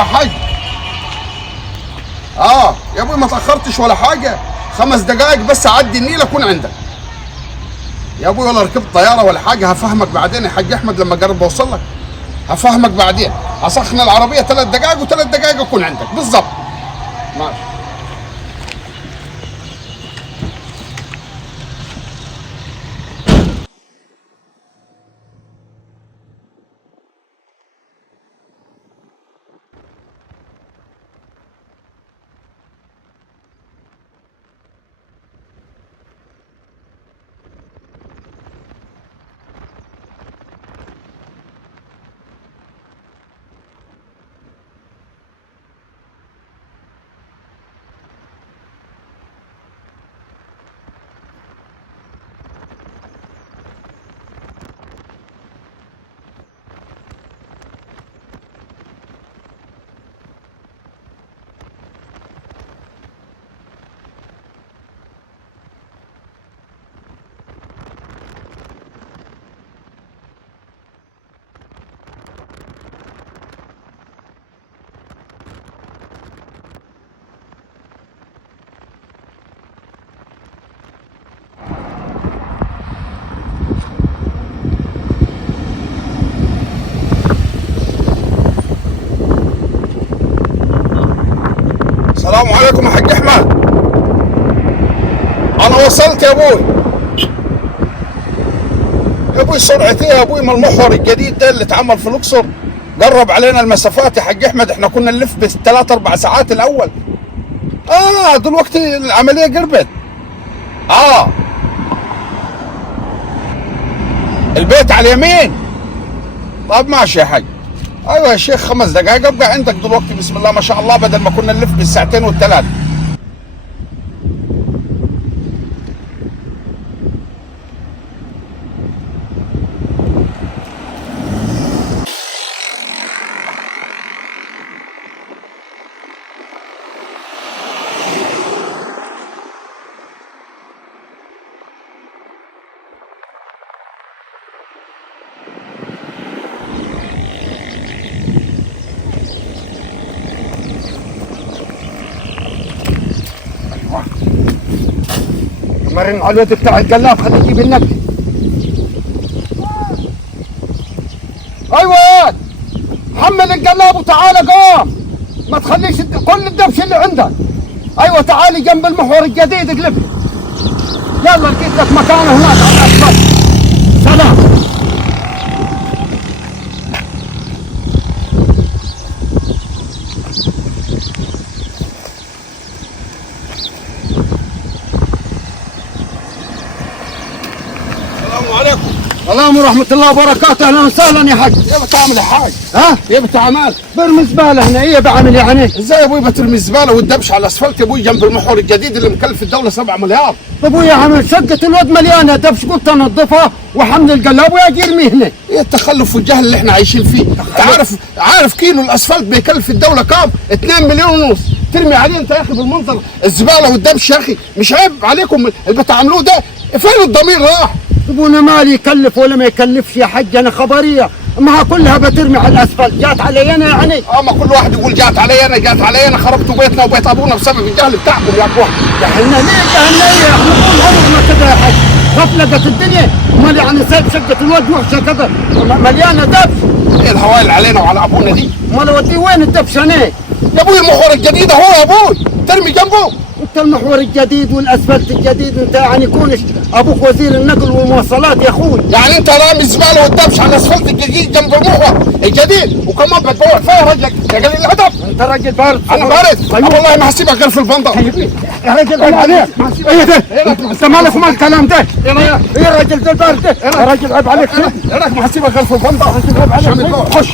يا حاج. يا ابوي ما تاخرتش ولا حاجه، 5 دقائق بس اعدي النيل اكون عندك يا ابوي. ولا ركبت طياره ولا حاجه، هفهمك بعدين يا حاج احمد لما اقرب اوصل لك. هفهمك بعدين. هسخن العربيه 3 دقائق و3 دقائق اكون عندك بالظبط. ماشي. السلام عليكم يا حاج احمد. انا وصلت يا ابوي. يا ابوي سرعتي يا ابوي من المحور الجديد ده اللي اتعمل في الاقصر قرب علينا المسافات يا حاج احمد. احنا كنا نلف ب3 4 ساعات الاول. دلوقتي العمليه قربت. البيت على اليمين. طب ماشي يا حاج. ايوه يا شيخ 5 دقائق ابقى عندك دلوقتي بسم الله ما شاء الله، بدل ما كنا نلف بالساعتين والثلاث. مرن على الواد بتاع القلاف خليه يجيب النبي. ايوه يا واد حمل القلاب وتعالى قام، ما تخليش كل الدبش اللي عندك. ايوه تعالي جنب المحور الجديد اقلب. يلا لقيت لك مكانه هناك على الاسفل. سلام. السلام ورحمة الله وبركاته. اهلا وسهلا يا حاج. كيف بتعمل يا حاج؟ كيف بتعمل؟ برمي زبالة هنا. ايه بعمل يعني؟ ازاي يا ابوي بترمي الزبالة والدبش على الاسفلت يا ابوي جنب المحور الجديد اللي مكلف الدولة 7 مليار؟ ابوي يا عم شقة الواد مليانة دبش، قلت انظفها وحمل القلاب ويجي ارمي هنا. ايه التخلف والجهل اللي احنا عايشين فيه؟ عارف كيلو الاسفلت بيكلف الدولة كام؟ 2 مليون ونص. ترمي عليه انت يا اخي بالمنظر الزبالة والدبش يا اخي. مش عيب عليكم اللي بتعملوه ده؟ فين الضمير راح؟ ابونا مالي يكلف ولا ما يكلفش يا حج، انا خبريه ما كلها بترمي على الاسفلت. جات علي انا يعني؟ ما كل واحد يقول جات علي انا جات علي انا. خربتوا بيتنا وبيت ابونا بسبب الجهل بتاعكم يا اخوان. جهلنا ليه؟ جهلنا ايه؟ احنا طول عمرنا كده يا حج. غفلقت الدنيا. امال يعني سايب شقه الواد وحشه كذا مليانه دبش. ايه الهوايه اللي علينا وعلى ابونا دي؟ امال اوديه وين الدبش انا؟ يا ابوي المحور الجديد اهو يا ابوي، ترمي جنبه. انت المحور الجديد والاسفلت الجديد، انت يعني كونش ابوك وزير النقل والمواصلات يا اخوي. يعني انت رامي الزباله والدبش على الاسفلت الجديد جنب المحور الجديد وكمان بتبوع فيها رجلك يا قليل الادب. انت راجل بارد. انا بارد؟ والله ما هسيبك غير في الفندق. يا راجل عيب عليك. ايه ده؟ انت مالك ومال الكلام ده؟ ايه يا راجل ده البارد ده؟ يا راجل عيب عليك. ما هسيبك غير في الفندق. عيب عليك. خش.